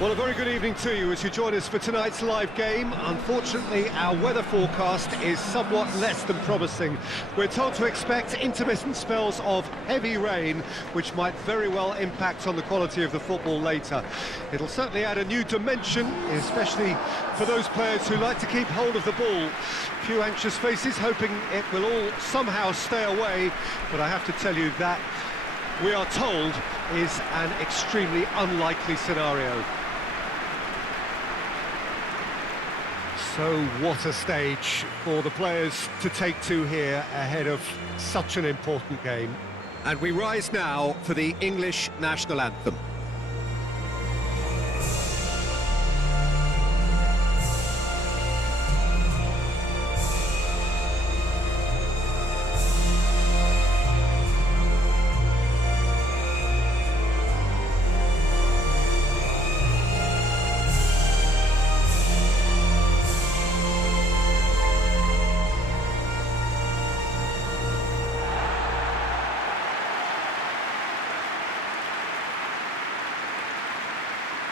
Well, a very good evening to you as you join us for tonight's live game. Unfortunately, our weather forecast is somewhat less than promising. We're told to expect intermittent spells of heavy rain, which might very well impact on the quality of the football later. It'll certainly add a new dimension, especially for those players who like to keep hold of the ball. Few anxious faces hoping it will all somehow stay away, but I have to tell you that we are told is an extremely unlikely scenario. So what a stage for the players to take to here ahead of such an important game. And we rise now for the English national anthem.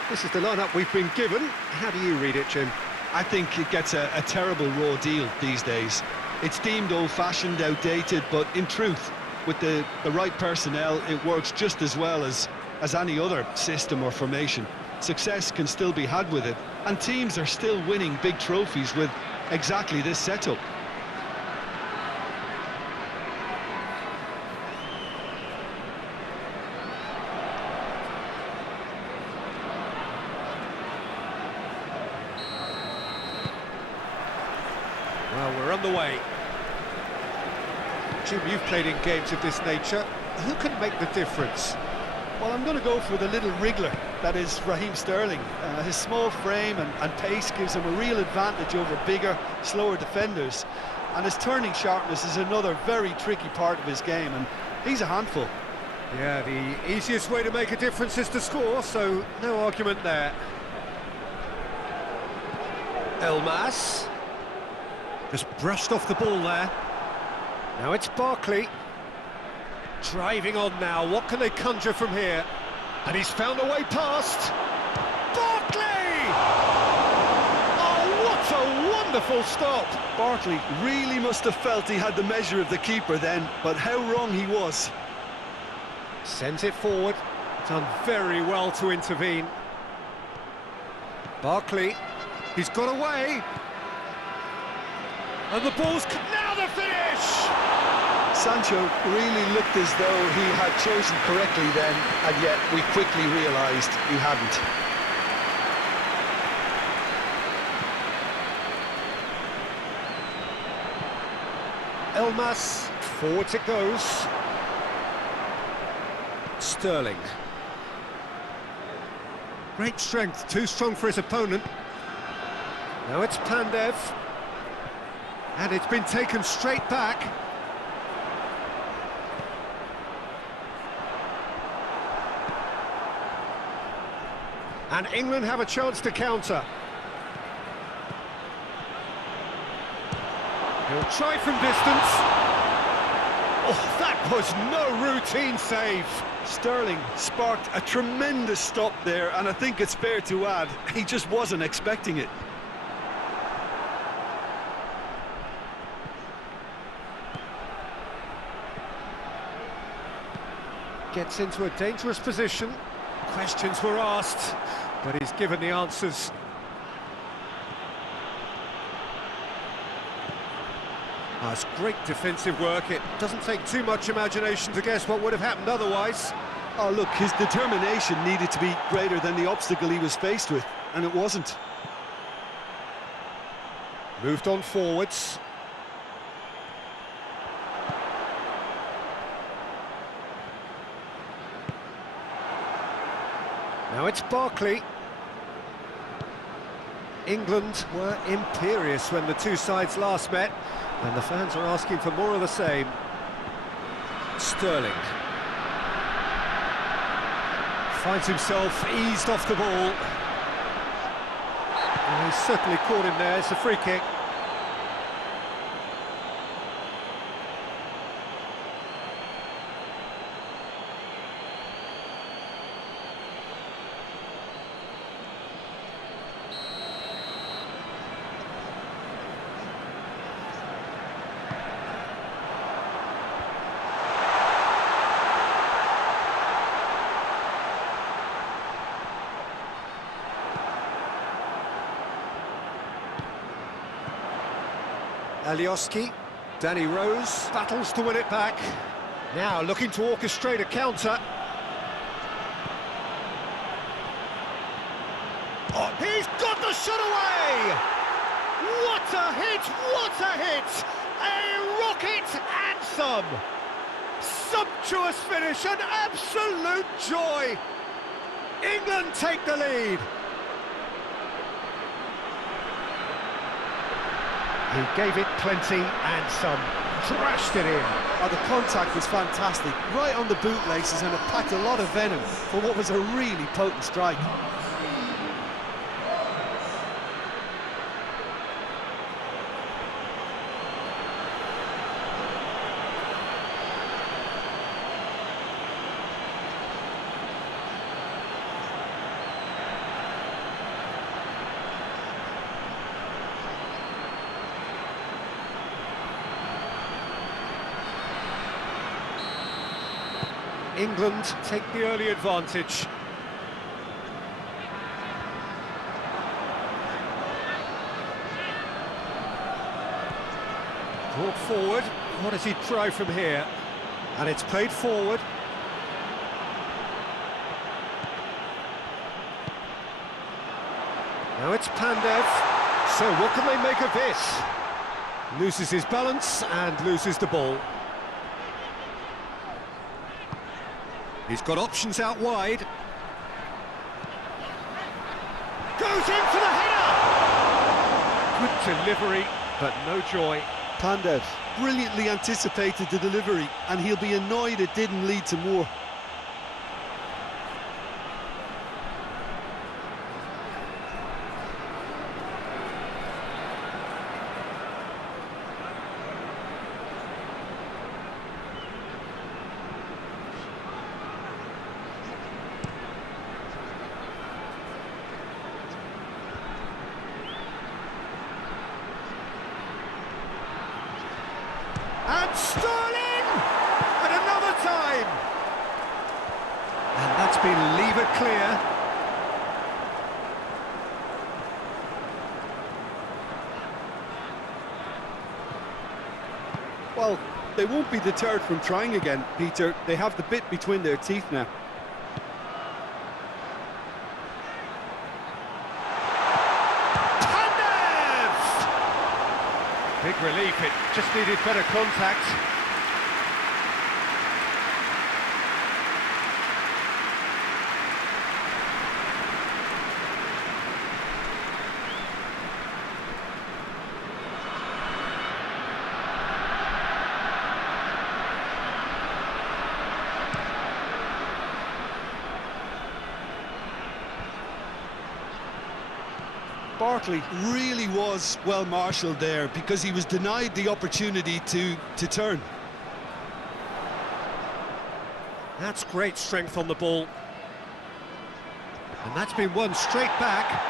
This is the lineup we've been given. How do you read it, Jim? I think it gets a terrible raw deal these days. It's deemed old-fashioned, outdated, but in truth, with the right personnel, it works just as well as any other system or formation. Success can still be had with it, and teams are still winning big trophies with exactly this setup. Well, we're on the way. Jim, you've played in games of this nature. Who can make the difference? Well, I'm going to go for the little wriggler, that is Raheem Sterling. His small frame and pace gives him a real advantage over bigger, slower defenders. And his turning sharpness is another very tricky part of his game, and he's a handful. Yeah, the easiest way to make a difference is to score, so no argument there. Elmas. Just brushed off the ball there. Now it's Barkley. Driving on now, what can they conjure from here? And he's found a way past. Barkley! Oh, what a wonderful stop! Barkley really must have felt he had the measure of the keeper then, but how wrong he was. Sends it forward. Done very well to intervene. Barkley, he's got away. And the ball's... now the finish! Sancho really looked as though he had chosen correctly then, and yet we quickly realised he hadn't. Elmas, forwards it goes. Sterling. Great strength, too strong for his opponent. Now it's Pandev. And it's been taken straight back. And England have a chance to counter. He'll try from distance. Oh, that was no routine save. Sterling sparked a tremendous stop there, and I think it's fair to add, he just wasn't expecting it. Gets into a dangerous position. Questions were asked, but he's given the answers. It's great defensive work. It doesn't take too much imagination to guess what would have happened otherwise. Oh, look, his determination needed to be greater than the obstacle he was faced with, and it wasn't. Moved on forwards. Now it's Barkley. England were imperious when the two sides last met, and the fans are asking for more of the same. Sterling. Finds himself eased off the ball. And he's certainly caught him there. It's a free kick. Alioski, Danny Rose battles to win it back. Now looking to orchestrate a counter. Oh, he's got the shot away! What a hit! What a hit! A rocket and some! Sumptuous finish, an absolute joy! England take the lead. He gave it plenty and some. Thrashed it in. Oh, the contact was fantastic, right on the bootlaces, and it packed a lot of venom for what was a really potent strike. England take the early advantage. Brought forward. What does he try from here? And it's played forward. Now it's Pandev. So what can they make of this? Loses his balance and loses the ball. He's got options out wide. Goes in for the header! Good delivery, but no joy. Pandev. Brilliantly anticipated the delivery, and he'll be annoyed it didn't lead to more. And Sterling! And another time! And that's been lever clear. Well, they won't be deterred from trying again, Peter. They have the bit between their teeth now. Big relief, it just needed better contact. Barkley really was well marshalled there because he was denied the opportunity to turn. That's great strength on the ball. And that's been won straight back.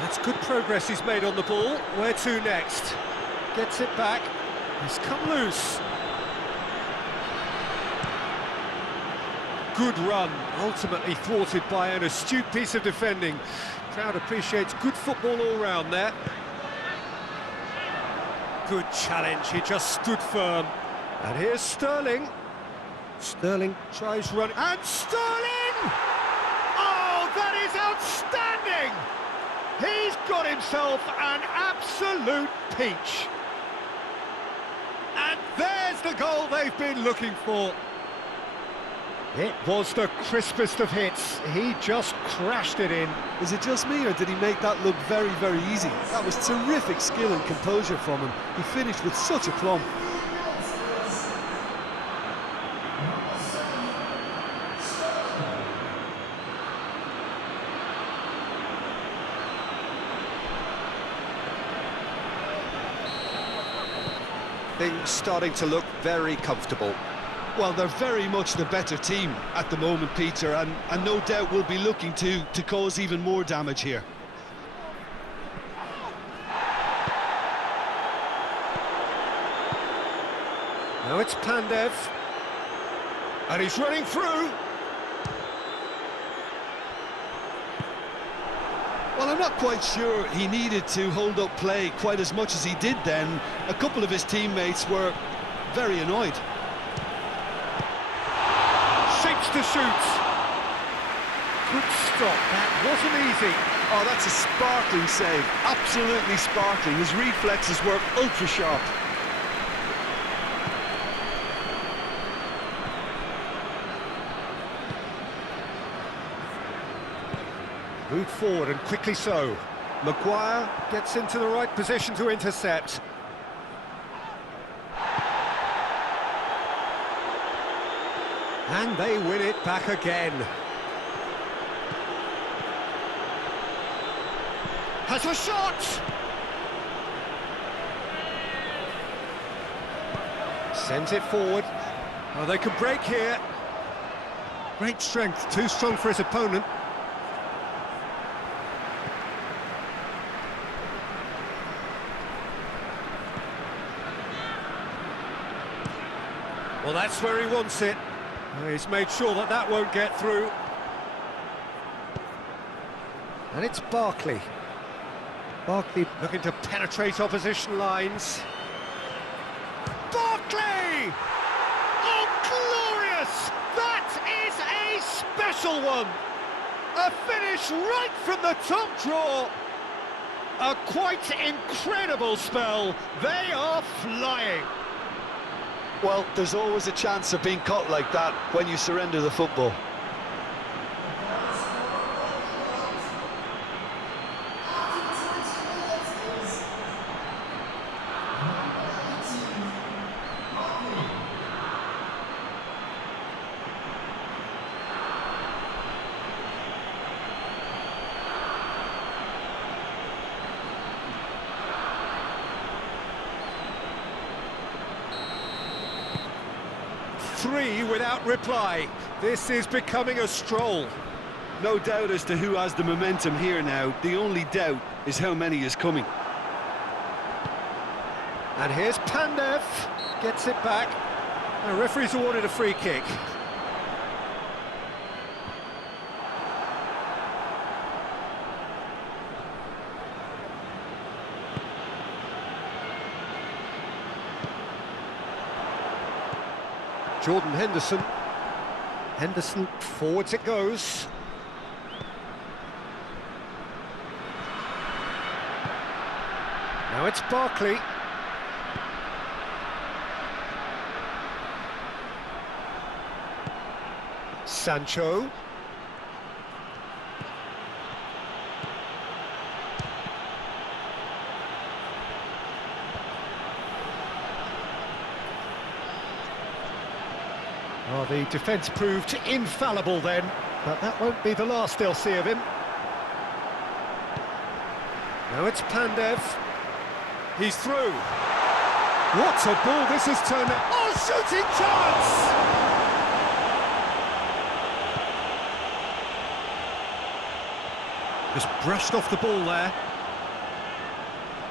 That's good progress he's made on the ball. Where to next? Gets it back. He's come loose. Good run, ultimately thwarted by an astute piece of defending. Crowd appreciates good football all round there. Good challenge, he just stood firm. And here's Sterling. Sterling tries running, and Sterling! Oh, that is outstanding! He's got himself an absolute peach. And there's the goal they've been looking for. It was the crispest of hits. He just crashed it in. Is it just me, or did he make that look very, very easy? That was terrific skill and composure from him. He finished with such aplomb. Things starting to look very comfortable. Well, they're very much the better team at the moment, Peter, and no doubt will be looking to cause even more damage here. Now it's Pandev. And he's running through. Well, I'm not quite sure he needed to hold up play quite as much as he did then. A couple of his teammates were very annoyed. Shapes to shoot. Good stop, that wasn't easy. Oh, that's a sparkling save, absolutely sparkling. His reflexes were ultra-sharp. Moved forward and quickly so. Maguire gets into the right position to intercept. And they win it back again. Has a shot! Sends it forward. Oh, they can break here. Great strength, too strong for his opponent. Well, that's where he wants it. He's made sure that that won't get through. And it's Barkley. Barkley looking to penetrate opposition lines. Barkley! Oh, glorious! That is a special one! A finish right from the top draw. A quite incredible spell. They are flying. Well, there's always a chance of being caught like that when you surrender the football. Three without reply. This is becoming a stroll. No doubt as to who has the momentum here now. The only doubt is how many is coming. And here's Pandev. Gets it back. The referee's awarded a free kick. Jordan Henderson. Henderson forwards it goes. Now it's Barkley. Sancho. Oh, the defence proved infallible then, but that won't be the last they'll see of him. Now it's Pandev. He's through. What a ball this has turned out. Oh, shooting chance! Just brushed off the ball there.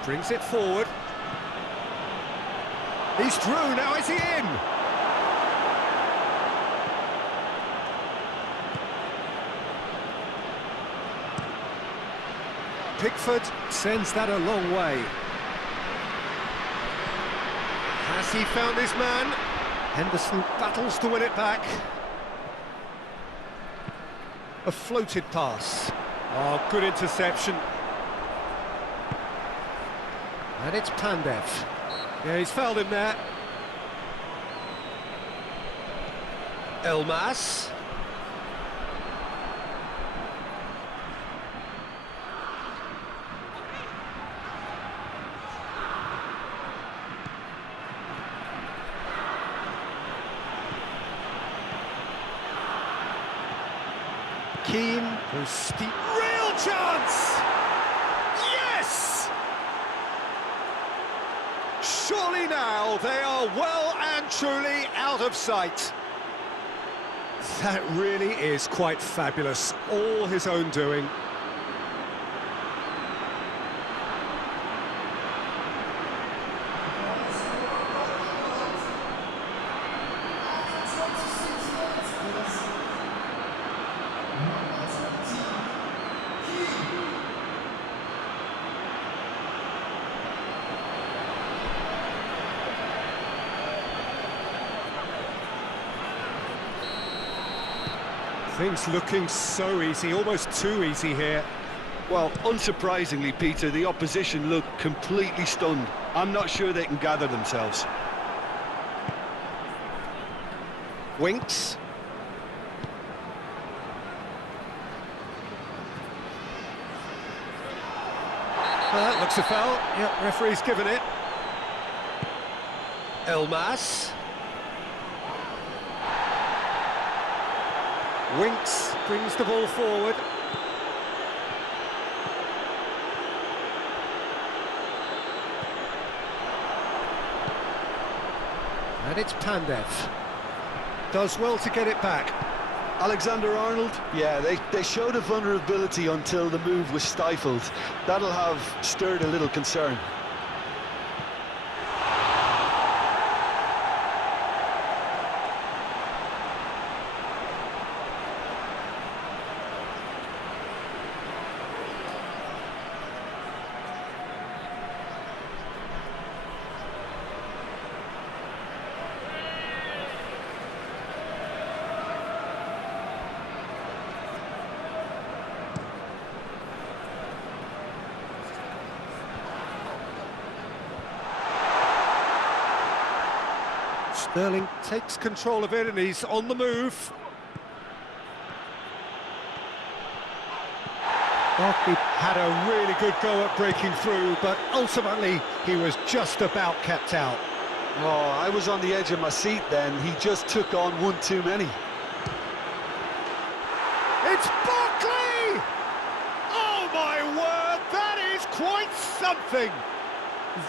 Brings it forward. He's through, now is he in? Pickford sends that a long way. Has he found his man? Henderson battles to win it back. A floated pass. Oh, good interception. And it's Pandev. Yeah, he's fouled him there. Elmas. Keane goes steep. Real chance! Yes! Surely now they are well and truly out of sight. That really is quite fabulous. All his own doing. Things looking so easy, almost too easy here. Well, unsurprisingly, Peter, the opposition look completely stunned. I'm not sure they can gather themselves. Winks. That looks a foul. Yep, referee's given it. Elmas. Winks brings the ball forward. And it's Pandev. Does well to get it back. Alexander-Arnold, yeah, they showed a vulnerability until the move was stifled. That'll have stirred a little concern. Sterling takes control of it and he's on the move. Barkley had a really good go at breaking through, but ultimately he was just about kept out. Oh, I was on the edge of my seat then. He just took on one too many. It's Barkley! Oh my word, that is quite something!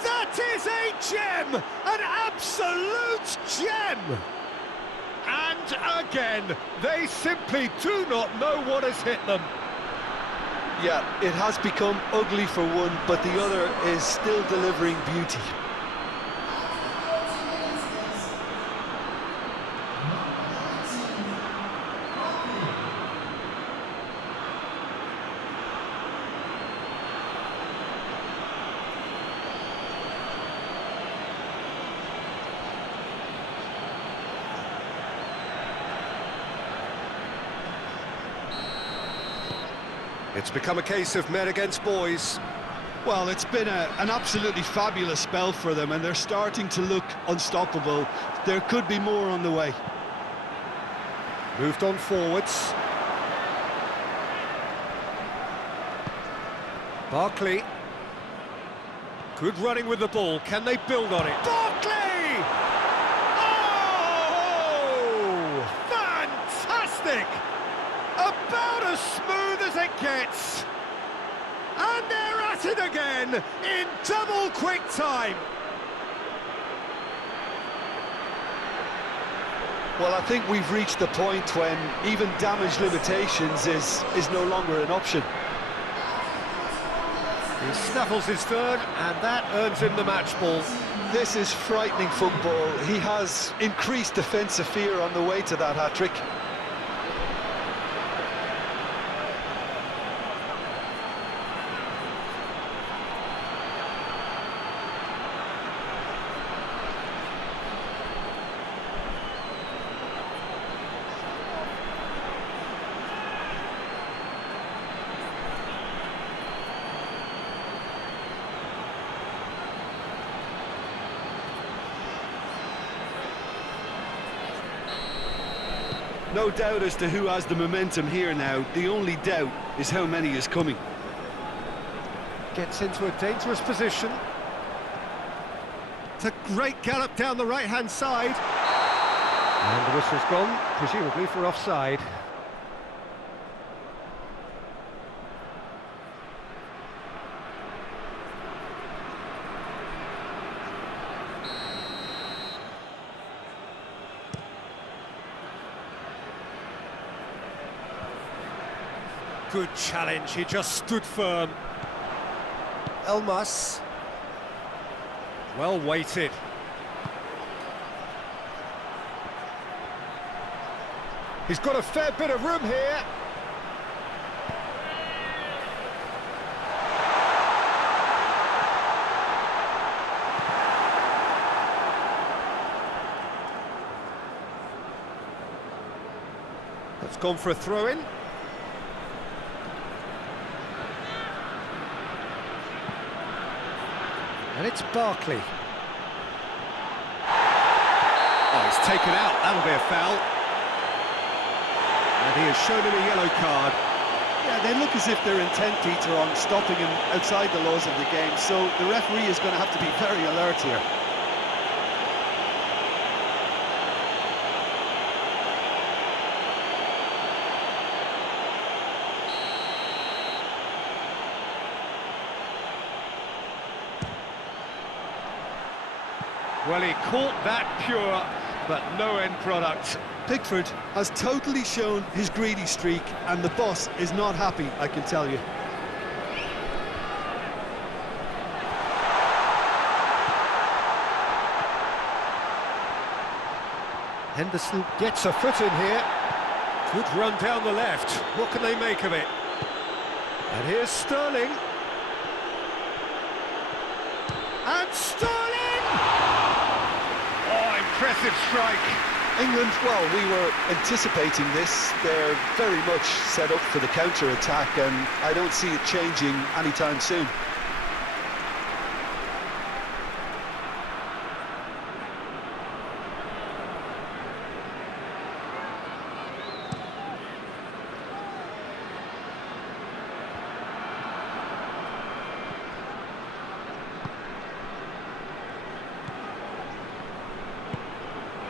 That is a gem! An absolute gem! And again, they simply do not know what has hit them. Yeah, it has become ugly for one, but the other is still delivering beauty. It's become a case of men against boys. Well, it's been an absolutely fabulous spell for them, and they're starting to look unstoppable. There could be more on the way. Moved on forwards. Barkley. Good running with the ball. Can they build on it? Barkley! Oh! Fantastic! About as smooth as it gets. And they're at it again in double quick time. Well, I think we've reached the point when even damage limitations is no longer an option. He snaffles his third, and that earns him the match ball. This is frightening football. He has increased defensive fear on the way to that hat-trick. No doubt as to who has the momentum here now. The only doubt is how many is coming. Gets into a dangerous position. It's a great gallop down the right-hand side. And the whistle's gone, presumably for offside. Good challenge, he just stood firm. Elmas. Well weighted. He's got a fair bit of room here. It's gone for a throw-in. And it's Barkley. Oh, he's taken out. That'll be a foul. And he has shown him a yellow card. Yeah, they look as if they're intent, Peter, on stopping him outside the laws of the game, so the referee is going to have to be very alert here. Well, he caught that pure, but no end product. Pickford has totally shown his greedy streak, and the boss is not happy, I can tell you. Henderson gets a foot in here. Good run down the left. What can they make of it? And here's Sterling. And Sterling! Oh, impressive strike. England, well, we were anticipating this. They're very much set up for the counter-attack, and I don't see it changing anytime soon.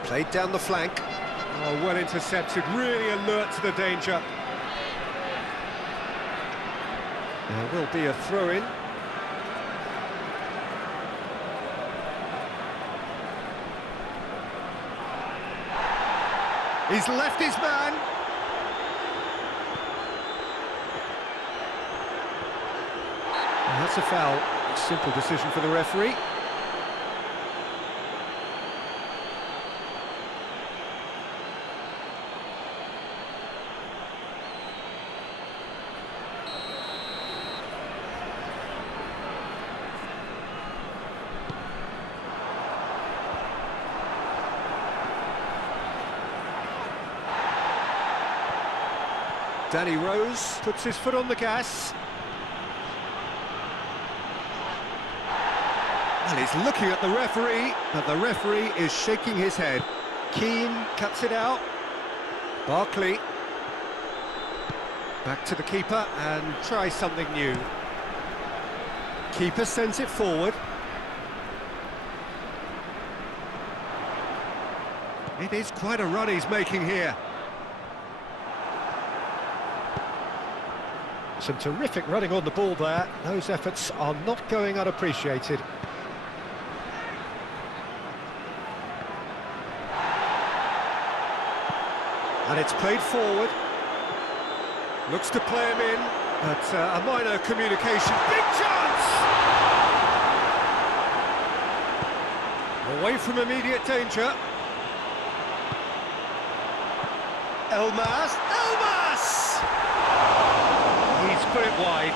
Played down the flank. Oh, well intercepted, really alert to the danger. There will be a throw-in. He's left his man. And that's a foul. Simple decision for the referee. Danny Rose puts his foot on the gas. And he's looking at the referee, but the referee is shaking his head. Keane cuts it out. Barkley. Back to the keeper and try something new. Keeper sends it forward. It is quite a run he's making here. Some terrific running on the ball there. Those efforts are not going unappreciated. And it's played forward. Looks to play him in, but a minor communication. Big chance! Away from immediate danger. Elmas! He's put it wide.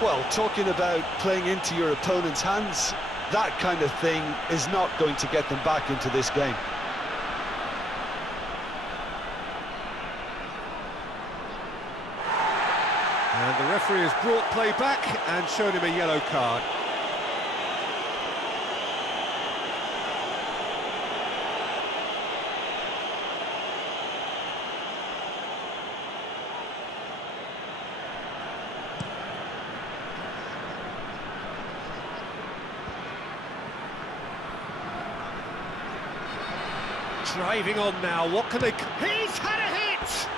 Well, talking about playing into your opponent's hands, that kind of thing is not going to get them back into this game. And the referee has brought play back and shown him a yellow card. Driving on now, what can they... He's had a hit!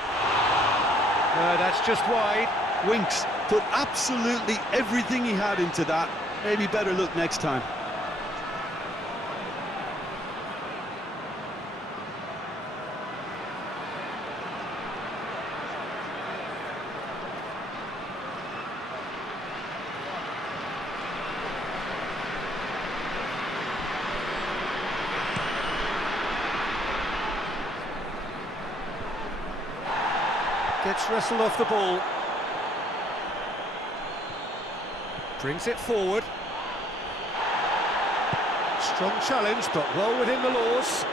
No, that's just wide. Winks put absolutely everything he had into that. Maybe better look next time. Gets wrestled off the ball. Brings it forward. Strong challenge, but well within the laws.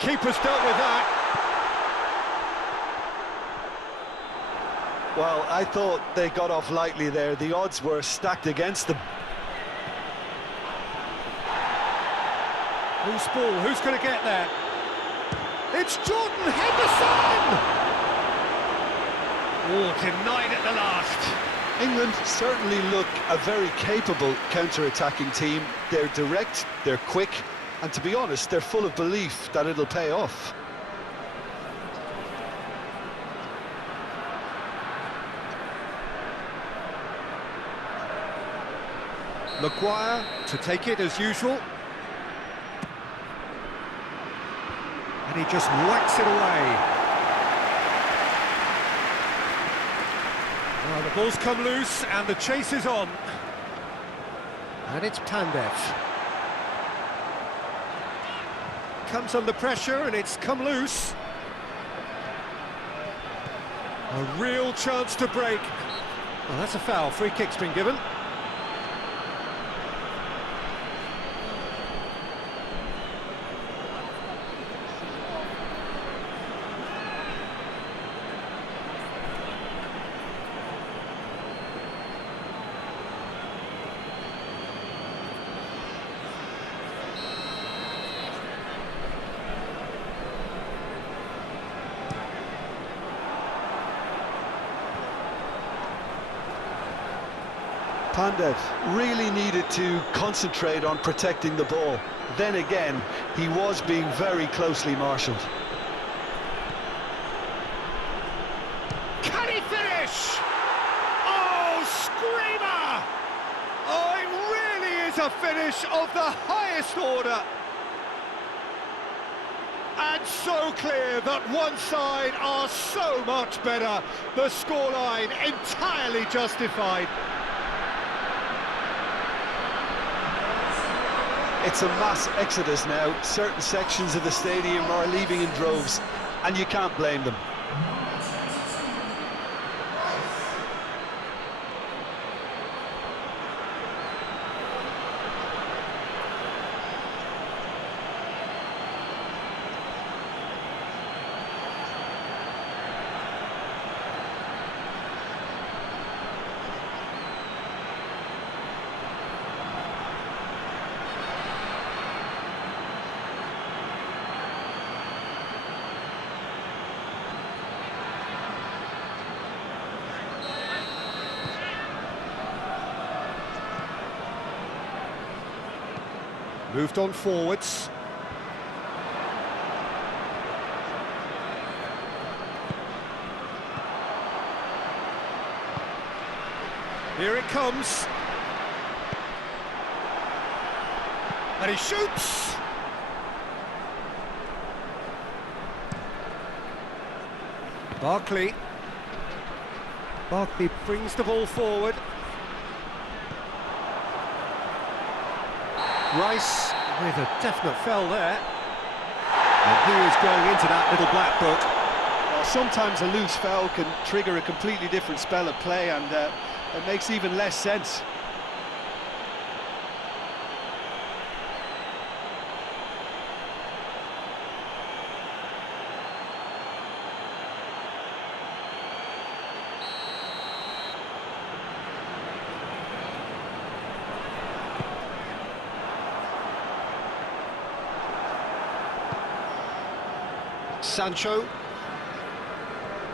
Keeper's dealt with that. Well, I thought they got off lightly there. The odds were stacked against them. Who's ball? Who's going to get there? It's Jordan Henderson! Oh, denied at the last. England certainly look a very capable counter-attacking team. They're direct, they're quick, and to be honest, they're full of belief that it'll pay off. Maguire to take it as usual. And he just whacks it away. Well, the ball's come loose and the chase is on. And it's Pandev. Comes under pressure and it's come loose. A real chance to break. Well, that's a foul. Free kick's been given. Pandev really needed to concentrate on protecting the ball. Then again, he was being very closely marshalled. Can he finish? Oh, screamer! Oh, it really is a finish of the highest order. And so clear that one side are so much better. The scoreline entirely justified. It's a mass exodus now. Certain sections of the stadium are leaving in droves, and you can't blame them. Moved on forwards. Here it comes. And he shoots. Barkley brings the ball forward. Rice with a definite foul there. And he is going into that little black book. Well, sometimes a loose foul can trigger a completely different spell of play, and it makes even less sense.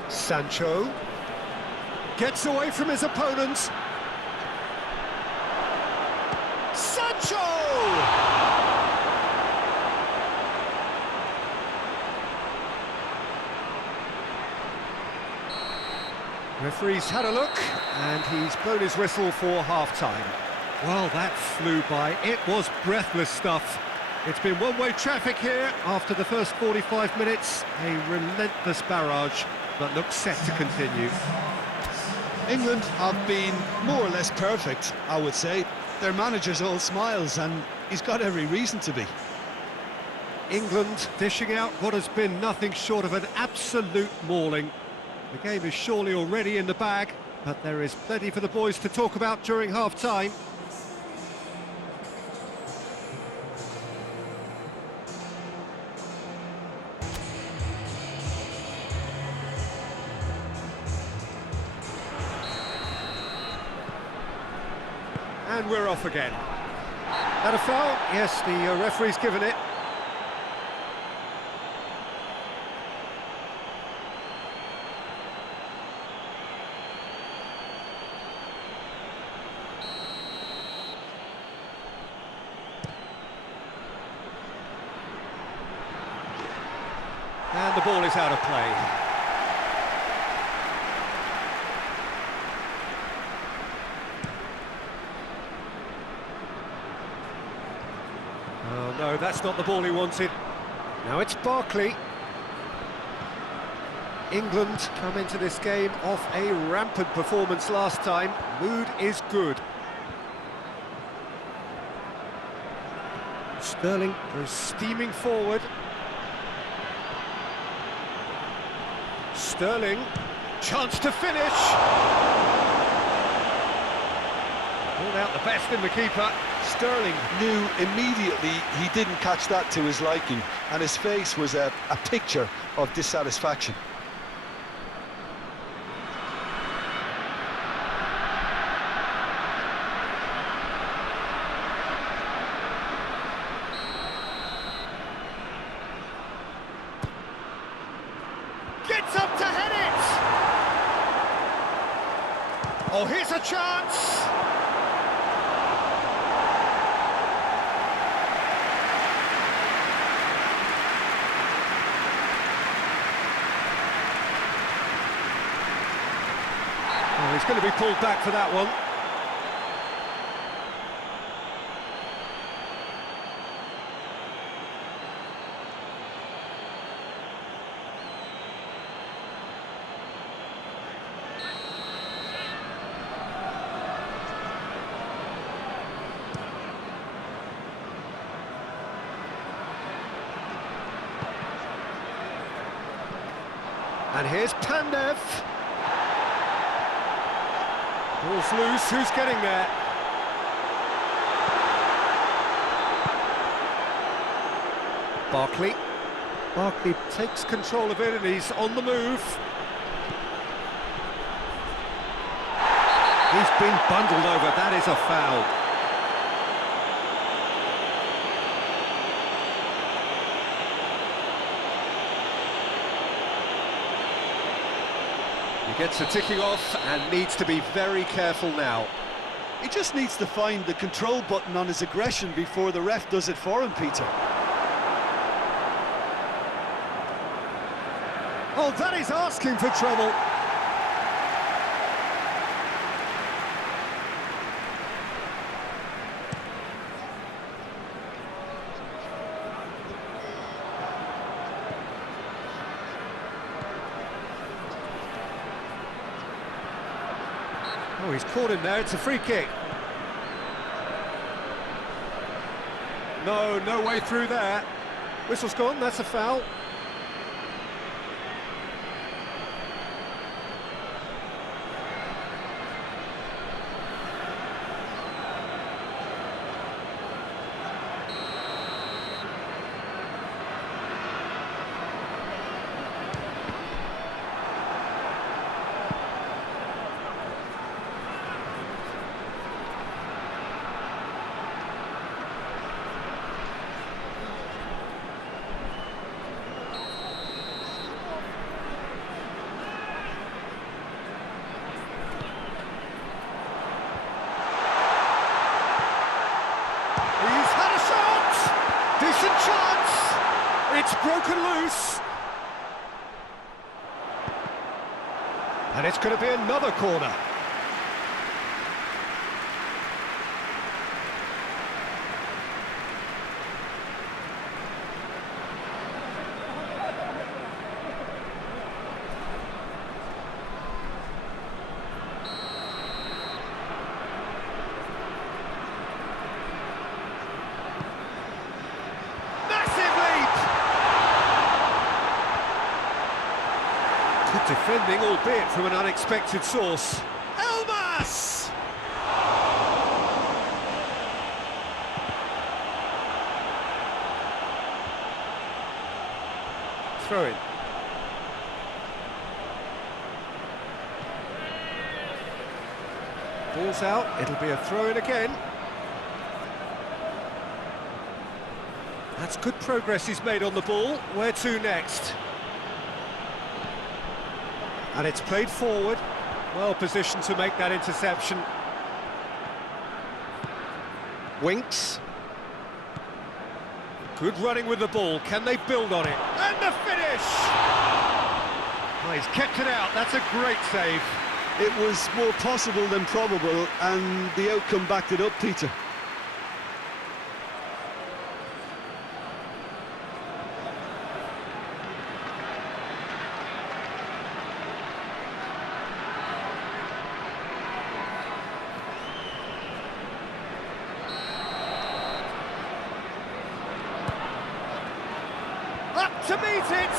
Sancho gets away from his opponents. Sancho! Referee's had a look and he's blown his whistle for half-time. Well, that flew by. It was breathless stuff. It's been one-way traffic here after the first 45 minutes. A relentless barrage, but looks set to continue. England have been more or less perfect, I would say. Their manager's all smiles, and he's got every reason to be. England dishing out what has been nothing short of an absolute mauling. The game is surely already in the bag, but there is plenty for the boys to talk about during half-time. And we're off again. That a foul? Yes, the referee's given it. And the ball is out of play. Oh no, that's not the ball he wanted. Now it's Barkley. England come into this game off a rampant performance last time. Mood is good. Sterling is steaming forward. Sterling, chance to finish. Pulled out the best in the keeper. Sterling knew immediately he didn't catch that to his liking, and his face was a picture of dissatisfaction. Gets up to head it! Oh, here's a chance! Oh, he's going to be pulled back for that one. And here's Pandev. Ball's loose, who's getting there? Barkley. Barkley takes control of it and he's on the move. He's been bundled over, that is a foul. He gets a ticking off and needs to be very careful now. He just needs to find the control button on his aggression before the ref does it for him, Peter. Oh, that is asking for trouble. Oh, he's caught him there, it's a free kick. No way through there. Whistle's gone, that's a foul. Decent chance! It's broken loose! And it's going to be another corner. Defending, albeit from an unexpected source. Elmas! Throw in. Ball's out, it'll be a throw-in again. That's good progress he's made on the ball. Where to next? And it's played forward. Well positioned to make that interception. Winks. Good running with the ball. Can they build on it? And the finish! Oh, he's kept it out. That's a great save. It was more possible than probable, and the outcome backed it up, Peter. Up to meet it!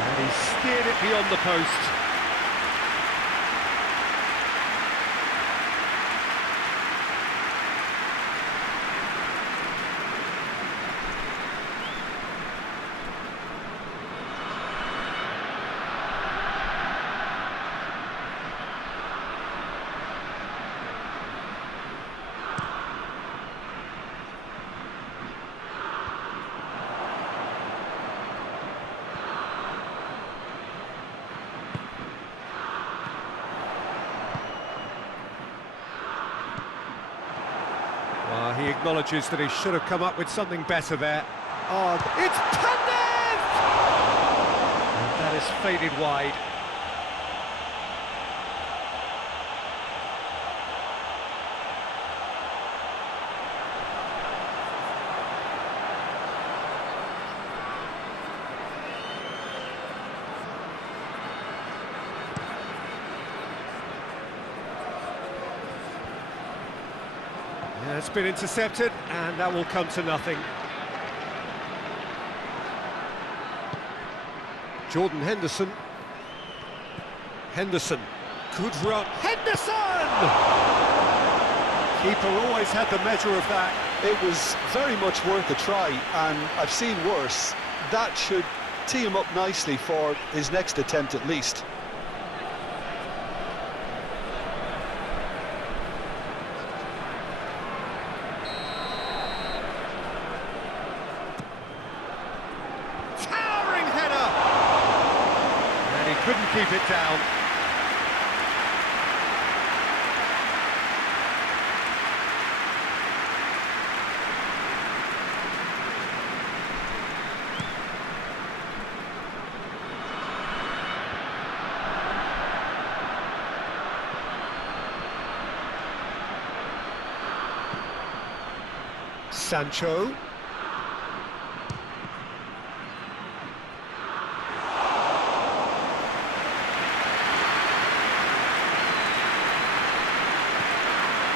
And he steered it beyond the post. He acknowledges that he should have come up with something better there. Oh, it's Pandev! And that is faded wide. Yeah, it's been intercepted, and that will come to nothing. Jordan Henderson. Henderson. Good run. Henderson! Keeper always had the measure of that. It was very much worth a try, and I've seen worse. That should tee him up nicely for his next attempt at least. Couldn't keep it down. Sancho.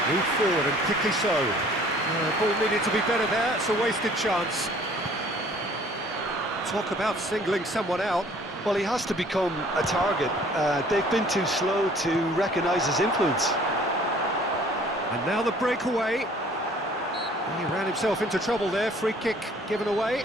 Move forward and quickly so. Ball needed to be better there, it's a wasted chance. Talk about singling someone out. Well, he has to become a target. They've been too slow to recognise his influence. And now the breakaway. He ran himself into trouble there, free kick given away.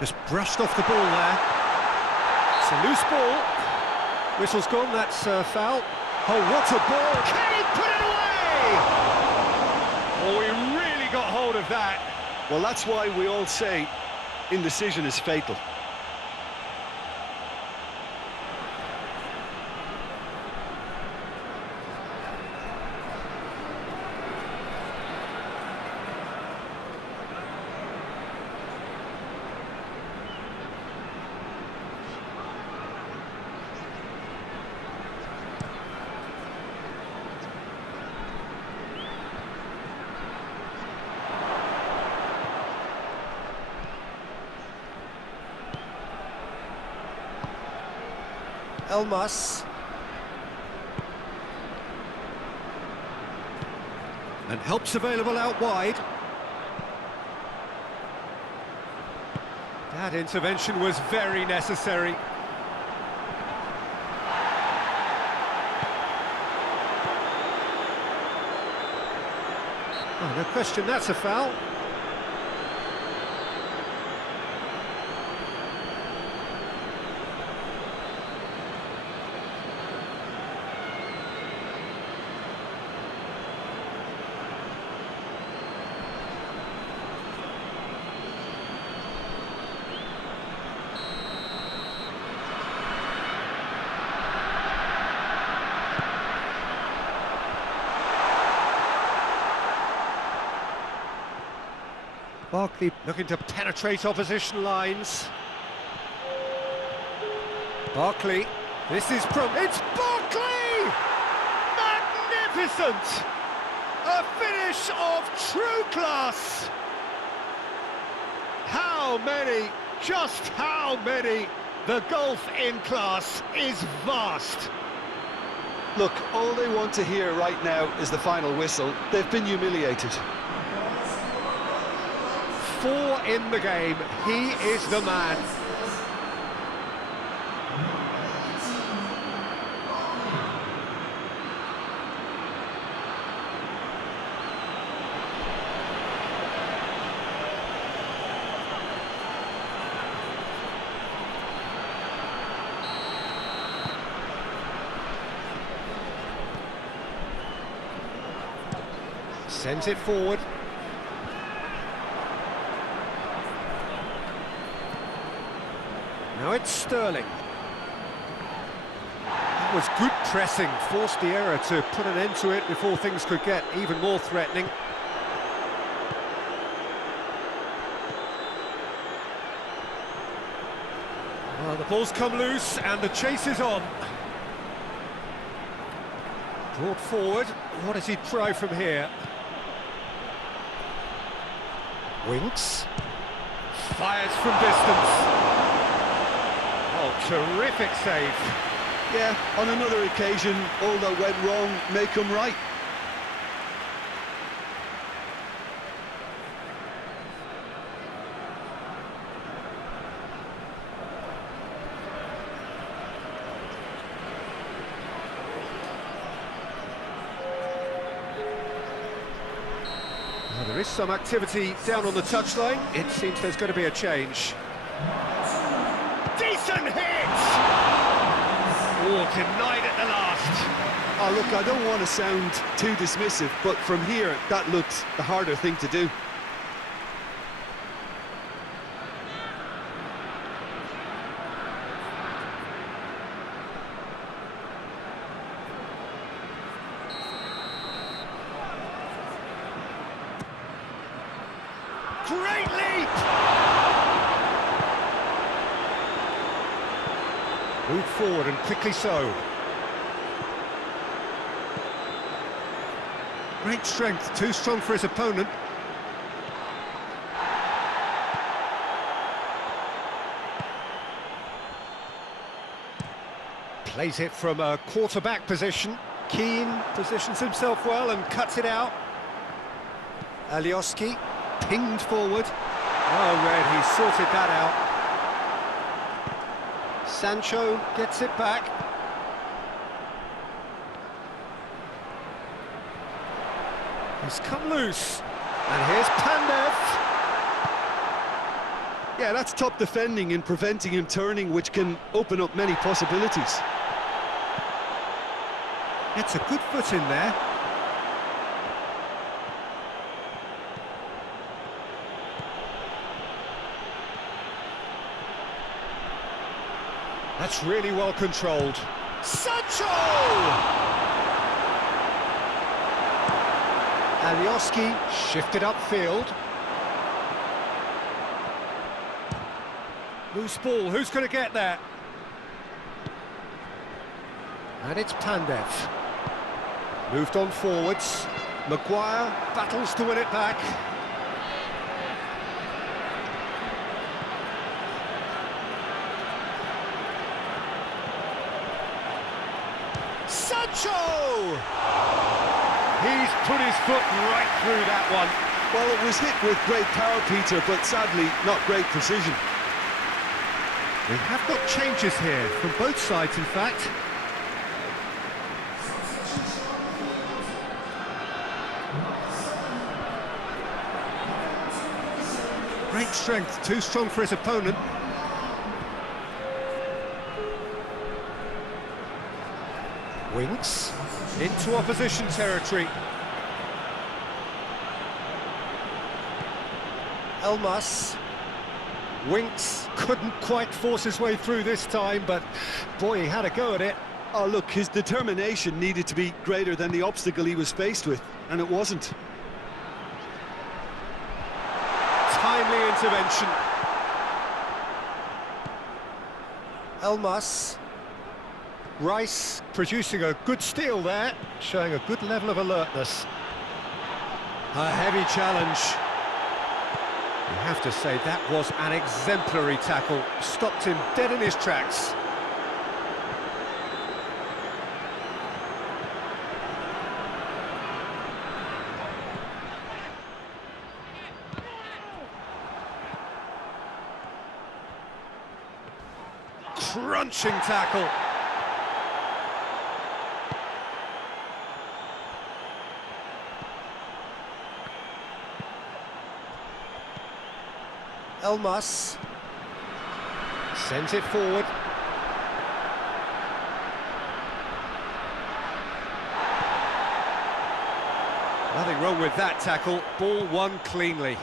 Just brushed off the ball there. It's a loose ball. Whistle's gone, that's foul. Oh, what a ball! Can he put it away? Oh, he really got hold of that. Well, that's why we all say indecision is fatal. Elmas. And help's available out wide. That intervention was very necessary. Oh, no question, that's a foul. Barkley looking to penetrate opposition lines. Barkley, this is it's Barkley! Magnificent! A finish of true class! How many, just how many? The gulf in class is vast. Look, all they want to hear right now is the final whistle. They've been humiliated. 4 in the game, he is the man. Sends it forward. Now it's Sterling. That was good pressing, forced the error to put an end to it before things could get even more threatening. Well, the ball's come loose and the chase is on. Brought forward, what does he try from here? Winks. Fires from distance. Oh, terrific save. Yeah, on another occasion, all that went wrong may come right. Well, there is some activity down on the touchline. It seems there's going to be a change. Decent hit! Oh, denied at the last. Oh, look, I don't want to sound too dismissive, but from here, that looked the harder thing to do. Great leap! Moved forward and quickly so. Great strength, too strong for his opponent. Plays it from a quarterback position. Keane positions himself well and cuts it out. Alioski pinged forward. Oh, Red, he sorted that out. Sancho gets it back. He's come loose. And here's Pandev. Yeah, that's top defending and preventing him turning, which can open up many possibilities. Gets a good foot in there. That's really well controlled. Sancho! Alioski shifted upfield. Loose ball, who's going to get there? And it's Pandev. Moved on forwards. Maguire battles to win it back. Sancho! He's put his foot right through that one. Well, it was hit with great power, Peter, but sadly not great precision. We have got changes here, from both sides in fact. Great strength, too strong for his opponent. Winks into opposition territory. Elmas. Winks couldn't quite force his way through this time, but boy, he had a go at it. Oh, look, his determination needed to be greater than the obstacle he was faced with, and it wasn't. Timely intervention. Elmas. Rice producing a good steal there, showing a good level of alertness. A heavy challenge. You have to say that was an exemplary tackle. Stopped him dead in his tracks. Crunching tackle. Elmas sends it forward. Nothing wrong with that tackle. Ball won cleanly.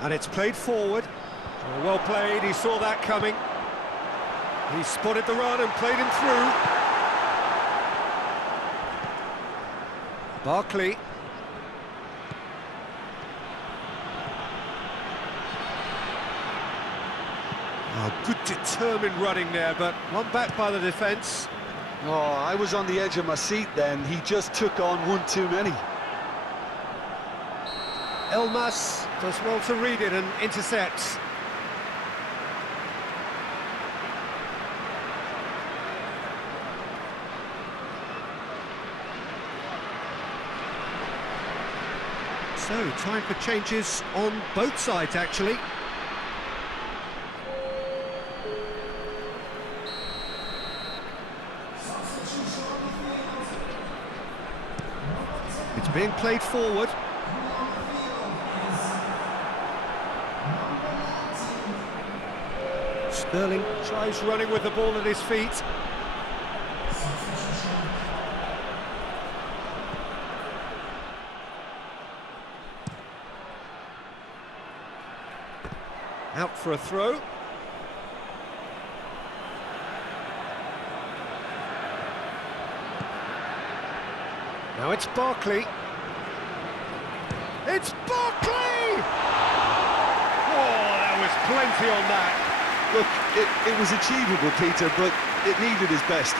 And it's played forward. Oh, well played, he saw that coming. He spotted the run and played him through. Barkley. Oh, good determined running there, but one back by the defence. Oh, I was on the edge of my seat then. He just took on one too many. Elmas does well to read it and intercepts. So, time for changes on both sides, actually. It's being played forward. Sterling tries running with the ball at his feet. Out for a throw. Now it's Barkley. It's Barkley! Oh, there was plenty on that. Look, it was achievable, Peter, but it needed his best.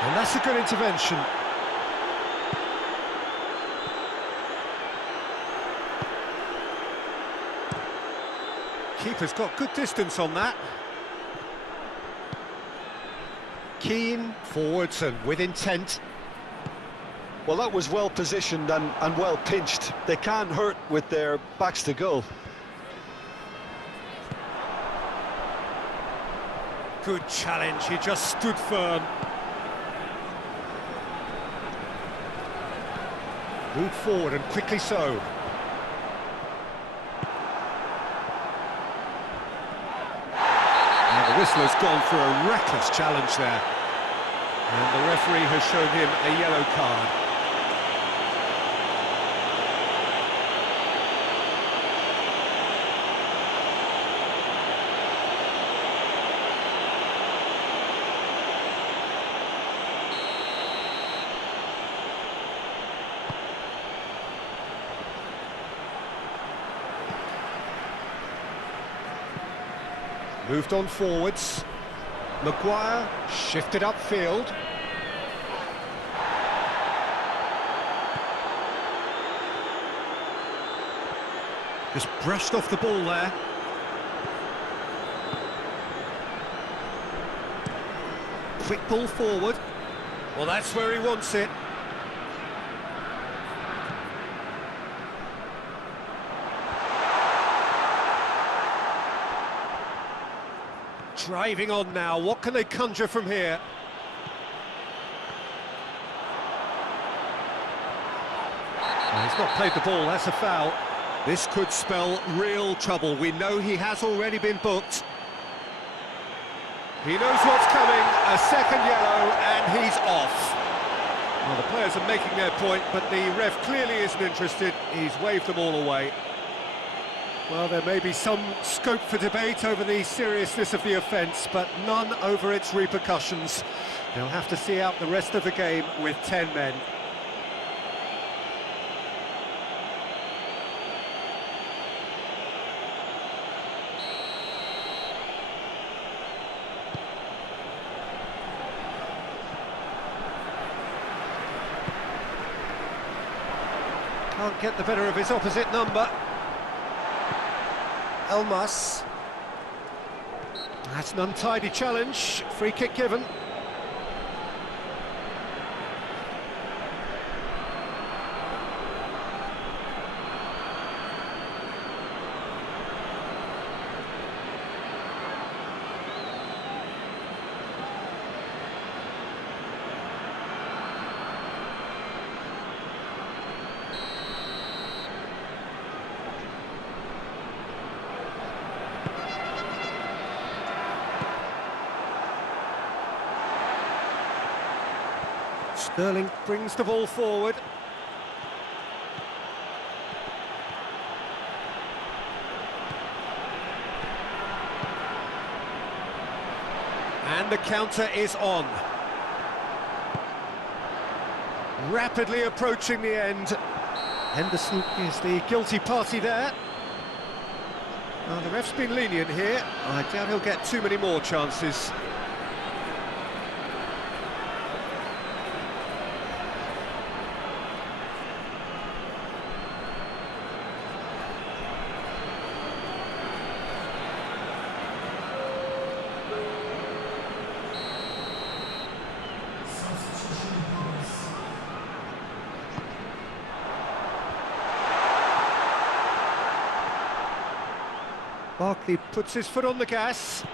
And that's a good intervention. Keeper's got good distance on that. Keen, forwards and with intent. Well, that was well positioned and well pinched. They can't hurt with their backs to goal. Good challenge, he just stood firm. Moved forward and quickly so. And the whistler's gone for a reckless challenge there. And the referee has shown him a yellow card. Moved on forwards. Maguire shifted upfield. Just brushed off the ball there. Quick ball forward. Well, that's where he wants it. Driving on now, what can they conjure from here? Well, he's not played the ball, that's a foul. This could spell real trouble. We know he has already been booked. He knows what's coming, a second yellow, and he's off. Well, the players are making their point, but the ref clearly isn't interested. He's waved them all away. Well, there may be some scope for debate over the seriousness of the offence, but none over its repercussions. They'll have to see out the rest of the game with 10 men. Can't get the better of his opposite number. Elmas. That's an untidy challenge. Free kick given. Sterling brings the ball forward. And the counter is on. Rapidly approaching the end. Henderson is the guilty party there. Well, the ref's been lenient here. I doubt he'll get too many more chances. Barkley puts his foot on the gas.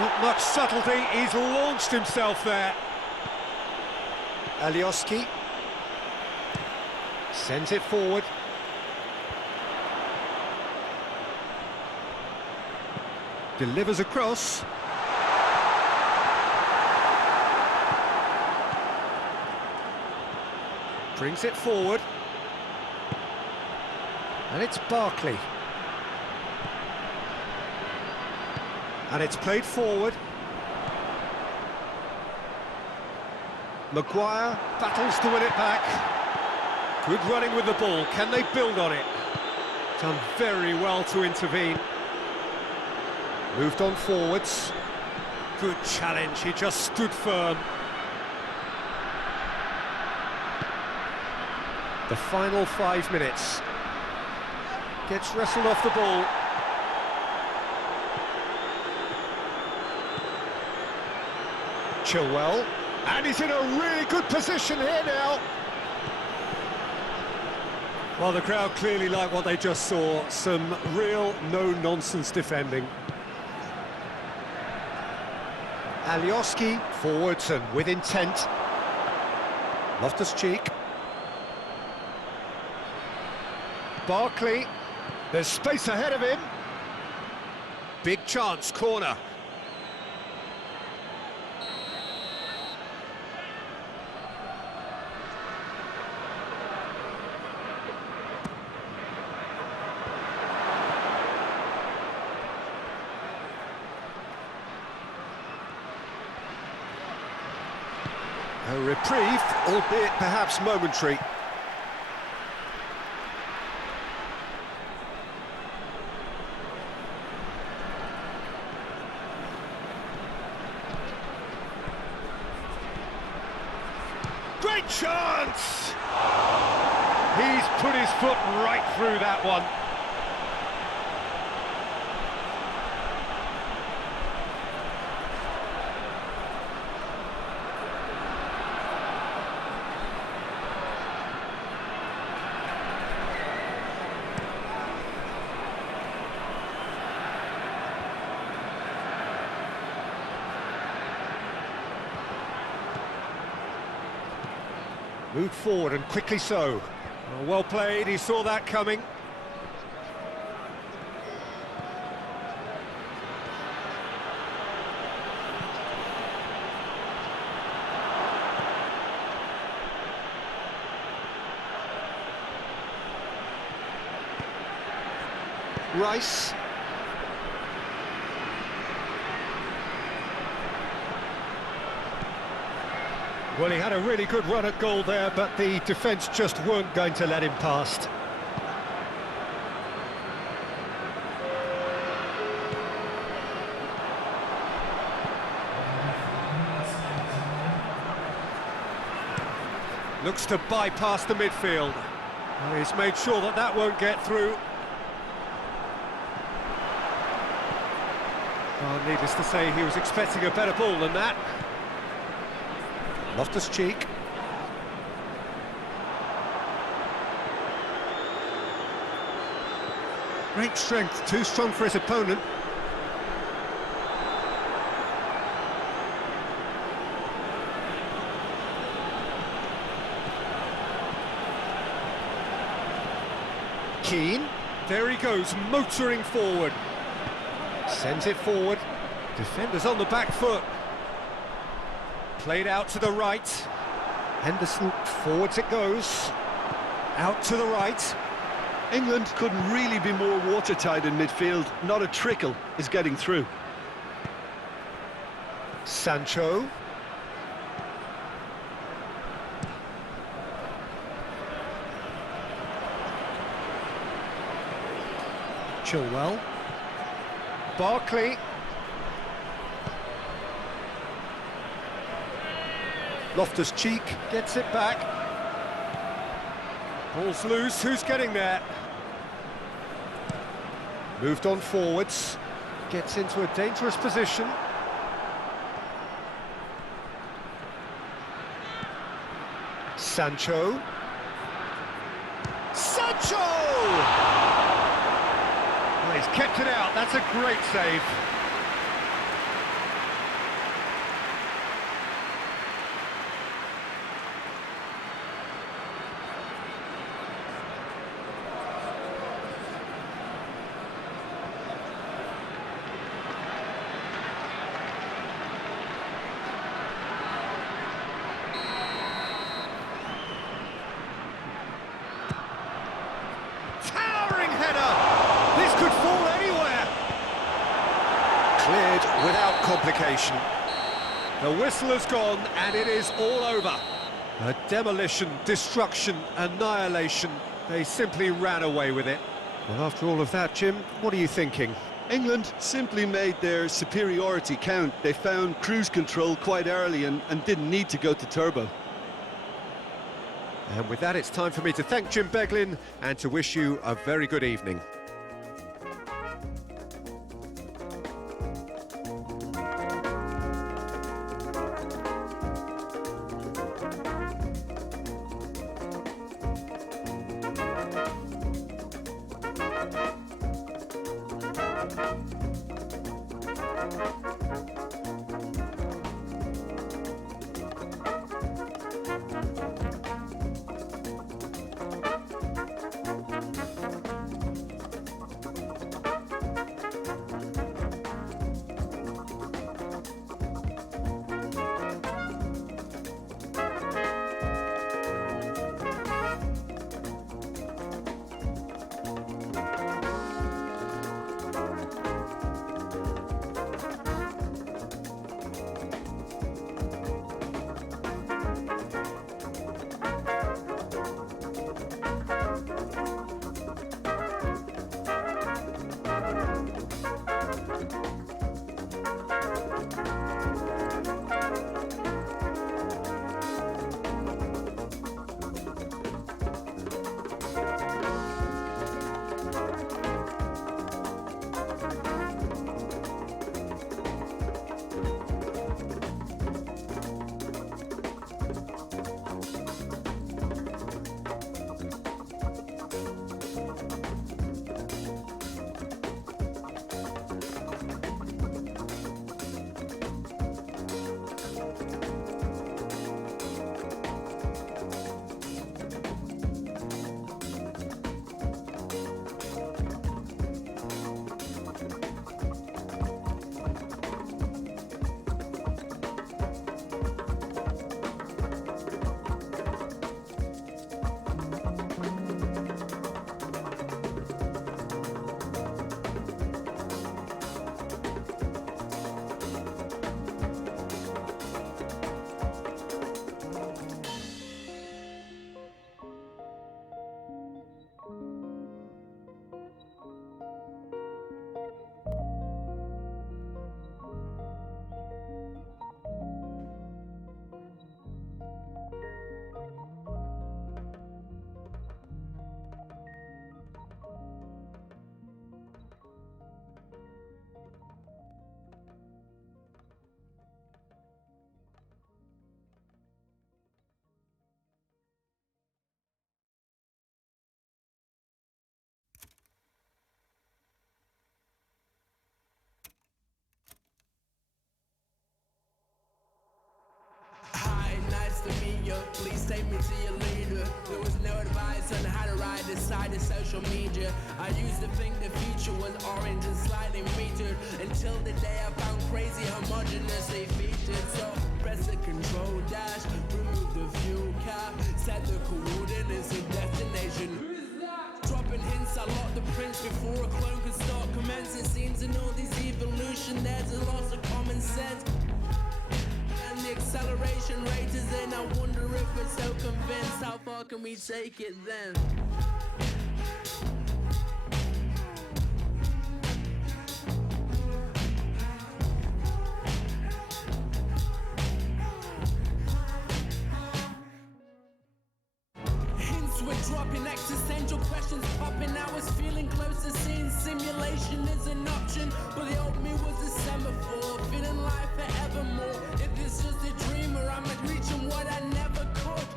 Not much subtlety, he's launched himself there. Alioski sends it forward. Delivers across. Brings it forward. And it's Barkley. And it's played forward. Maguire battles to win it back. Good running with the ball. Can they build on it? Done very well to intervene. Moved on forwards. Good challenge. He just stood firm. The final 5 minutes. Gets wrestled off the ball. Chilwell. And he's in a really good position here now. Well, the crowd clearly like what they just saw. Some real no-nonsense defending. Alioski forwards and with intent. Loftus-Cheek. Barkley. There's space ahead of him. Big chance, corner. A reprieve, albeit perhaps momentary. Great chance! He's put his foot right through that one. Moved forward and quickly so. Well played, he saw that coming. Rice. Well, he had a really good run at goal there, but the defence just weren't going to let him past. Looks to bypass the midfield. Well, he's made sure that that won't get through. Well, needless to say, he was expecting a better ball than that. Loftus-Cheek. Great strength, too strong for his opponent. Keane. There he goes, motoring forward. Sends it forward. Defenders on the back foot. Played out to the right. Henderson, forwards it goes. Out to the right. England couldn't really be more watertight in midfield. Not a trickle is getting through. Sancho. Chilwell. Barkley. Loftus-Cheek gets it back. Ball's loose, who's getting there? Moved on forwards. Gets into a dangerous position. Sancho. Sancho! Well, he's kept it out, that's a great save. Cleared without complication. The whistle has gone and it is all over. A demolition, destruction, annihilation. They simply ran away with it. Well, after all of that, Jim, what are you thinking? England simply made their superiority count. They found cruise control quite early and didn't need to go to turbo. And with that, it's time for me to thank Jim Beglin and to wish you a very good evening. to your leader. There was no advice on how to ride the side of social media. I used to think the future was orange and slightly metered, until the day I found crazy homogenously featured. So press the control dash, remove the fuel cap, set the coordinates and destination. Dropping hints, I lock the prints before a clone can start commencing. Seems in all these evolution there's a loss of common sense. And the acceleration rate is in. I wonder if we're so convinced, how far can we take it then? We're dropping existential questions popping. I was feeling close to seeing simulation is an option, but the old me was a semaphore, feeling life forevermore. If this just a dream or I'm reaching what I never could.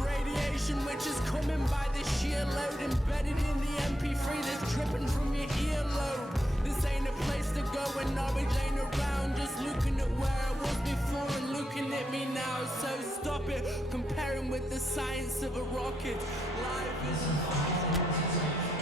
Radiation which is coming by the sheer load, embedded in the MP3 that's dripping from your earlobe. This ain't a place to go when knowledge ain't around. Just looking at where I was before and looking at me now. So stop it, comparing with the science of a rocket. Life is